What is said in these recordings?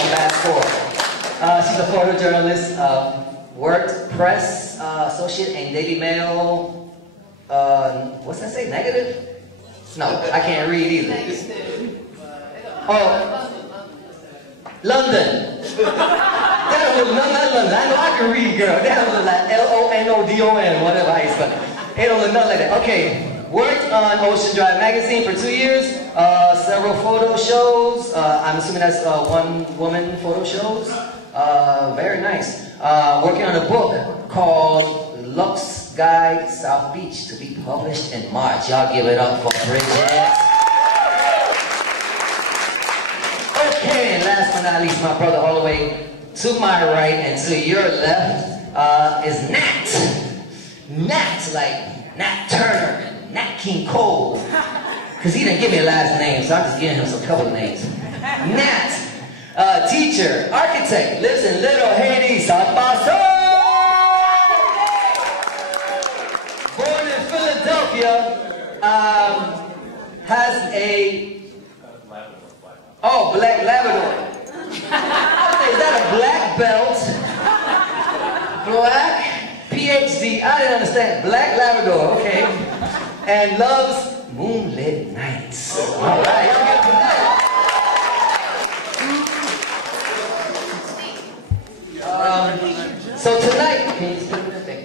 on Bad Four. She's a photojournalist, worked press associate in Daily Mail. What's that say? Negative? No, I can't read either. Oh, London. That was not London. I know I can read, girl. That was like L-O-N-O-D-O-N, whatever I spell it. It was nothing like that. Okay. Worked on Ocean Drive magazine for 2 years. Several photo shows. I'm assuming that's one-woman photo shows. Very nice. Working on a book called Lux Guide South Beach to be published in March. Y'all give it up for Bridget. Okay, and last but not least, my brother all the way to my right and to your left is Nat. Nat, like Nat Turner and Nat King Cole. Because he didn't give me a last name, so I'm just giving him some couple of names. Nat, teacher, architect, lives in Little Haiti, South Paso. Born in Philadelphia, has a black Labrador. Is that a black belt? Black PhD. I didn't understand. Black Labrador. Okay. And loves moonlit nights. All right. Y'all get from that. So tonight, can you speak with that thing?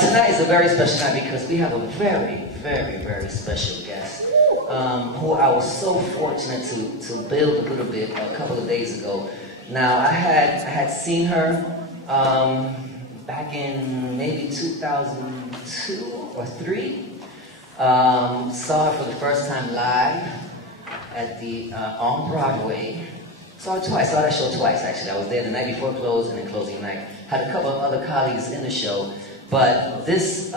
Tonight is a very special night because we have a very, very, very special guest who I was so fortunate to build a little bit a couple of days ago. Now, I had seen her back in maybe 2002 or 3. Saw her for the first time live at the on Broadway. Saw her twice. Saw that show twice actually. I was there the night before close and then closing night. Had a couple of other colleagues in the show, but this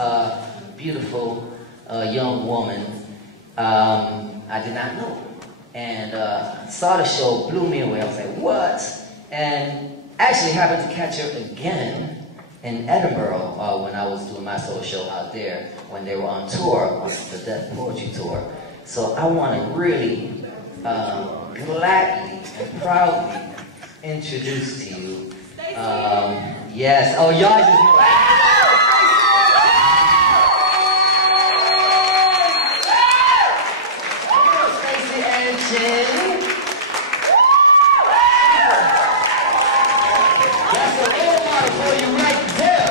beautiful young woman I did not know, and saw the show, blew me away. I was like, what? And actually happened to catch her again in Edinburgh when I was doing my solo show out there when they were on tour, on the Deaf Poetry Tour. So I want to really gladly and proudly introduce to you, yes, oh y'all just know. StaceyAnn Chin. That's a role model for you right there.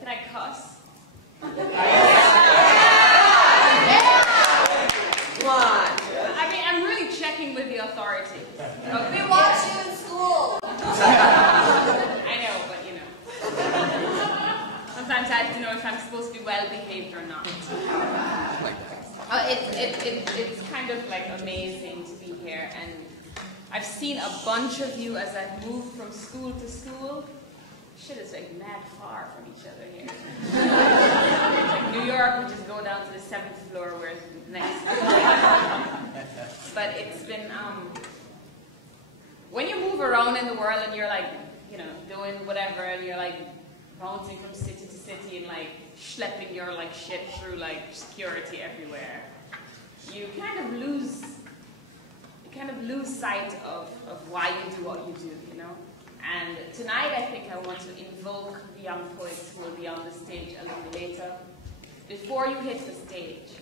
Can I cuss? I mean, I'm really checking with the authority. We watch you in school. I know, but you know. Sometimes I have to know if I'm supposed to be well behaved or not. It's kind of like amazing to be here, and I've seen a bunch of you as I've moved from school to school. Shit is like mad far from each other here. Like New York, we just go down to the 7th floor where it's next. But it's been, when you move around in the world and you're like, you know, doing whatever, and you're like bouncing from city to city and like schlepping your like shit through like security everywhere, you kind of lose sight of why you do what you do, you know? And tonight I think I want to invoke the young poets who will be on the stage a little later. Before you hit the stage,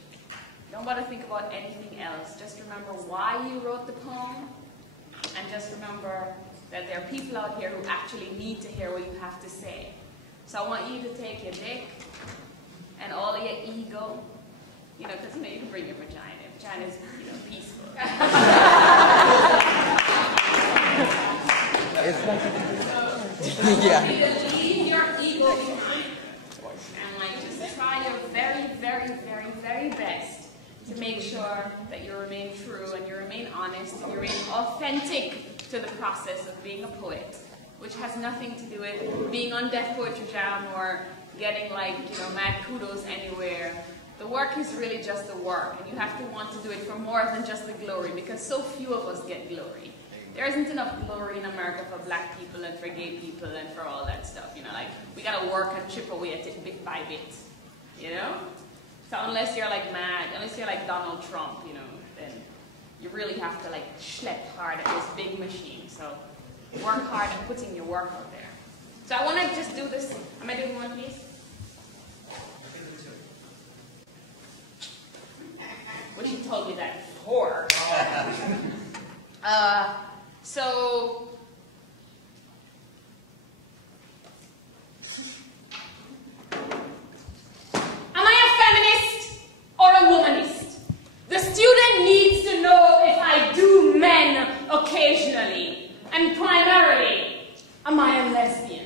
don't bother to think about anything else. Just remember why you wrote the poem, and just remember that there are people out here who actually need to hear what you have to say. So I want you to take your dick and all of your ego, you know, because you know you can bring your vagina. Vagina is, you know, peaceful. Yeah. Leave your ego behind and like just try your very, very, very, very best to make sure that you remain true and you remain honest and you remain authentic to the process of being a poet which has nothing to do with being on Deaf Poetry Jam or getting like, you know, mad kudos anywhere. The work is really just the work, and you have to want to do it for more than just the glory, because so few of us get glory. There isn't enough glory in America for black people and for gay people and for all that stuff, you know, like, we gotta work and chip away at it bit by bit, you know? So unless you're like mad, unless you're like Donald Trump, you know, then you really have to like schlep hard at this big machine. So work hard and putting your work out there. So I wanna just do this. Am I doing one, please? Well, she told me that before. So, am I a feminist or a womanist? The student needs to know if I do men occasionally, and primarily, am I a lesbian?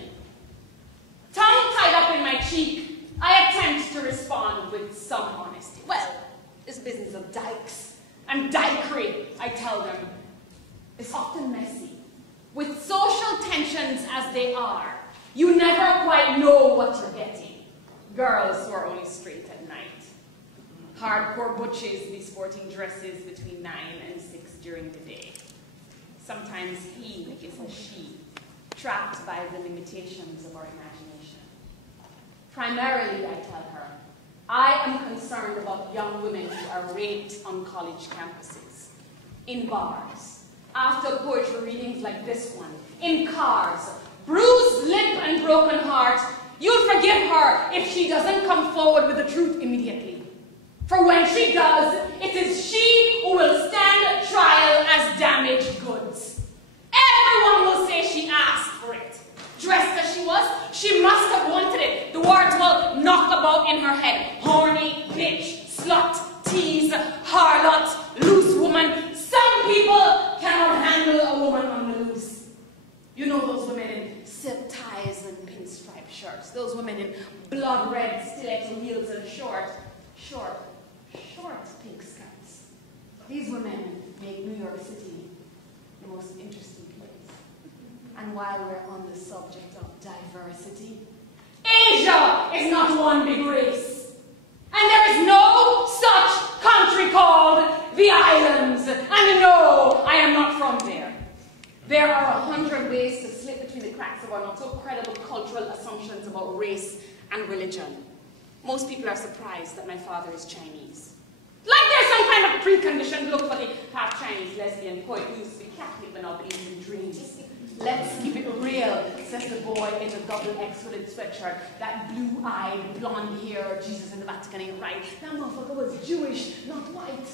Tongue tied up in my cheek, I attempt to respond with some honesty. Well, this business of dykes and dykery, I tell them, is often messy. With social tensions as they are, you never quite know what you're getting. Girls who are only straight at night. Hardcore butches be sporting dresses between 9 and 6 during the day. Sometimes he is a she, trapped by the limitations of our imagination. Primarily, I tell her, I am concerned about young women who are raped on college campuses, in bars, after poetry readings like this one, in cars, bruised lip and broken heart. You'll forgive her if she doesn't come forward with the truth immediately. For when she does, it is she who will stand trial as damaged goods. Everyone will say she asked for it. Dressed as she was, she must have wanted it. The words will knock about in her head. Horny, bitch, slut, tease, harlot, loose woman. Some people cannot handle a woman on the loose. You know those women in silk ties and pinstripe shirts. Those women in blood red stiletto heels and short pink skirts. These women make New York City the most interesting place. And while we're on the subject of diversity, Asia is not one big race. And there is no such country called the islands. And no, I am not from there. There are 100 ways to slip between the cracks of our not so credible cultural assumptions about race and religion. Most people are surprised that my father is Chinese. Like there's some kind of preconditioned look for the half-Chinese lesbian poet who used to be Catholic but now believes in dreams. Let's keep it real, says the boy in the double X-hooded sweatshirt. That blue-eyed, blonde-haired Jesus in the Vatican ain't right. That motherfucker was Jewish, not white.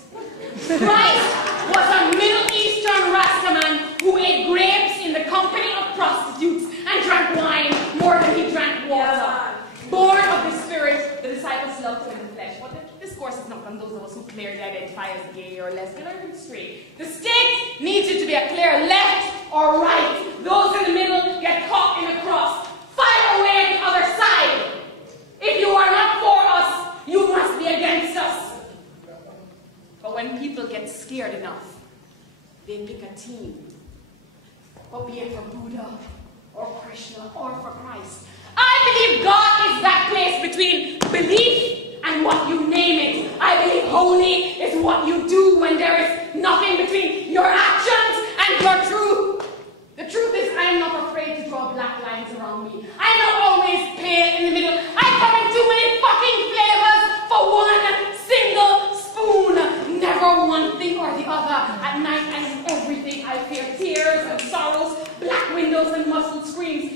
Christ was a Middle Eastern Rastaman who ate grapes in the company of prostitutes and drank wine more than he drank water. Born of the Spirit, the disciples loved him in the flesh. But this course is not from those of us who clearly identify as gay or lesbian or even straight. The state needs you to be a clear left or right. Those in the middle get caught in the cross. Fire away at the other side. If you are not for us, you must be against us. But when people get scared enough, they pick a team. Or be it for Buddha, or Krishna, or for Christ. I believe God is that place between belief and what you name it. I believe holy is what you do when there is nothing between your actions and your truth. The truth is, I am not afraid to draw black lines around me. I'm not always pale in the middle. I come in too many fucking flavors for one single spoon. Never one thing or the other. At night and in everything, I fear tears and sorrows, black windows and muffled screams.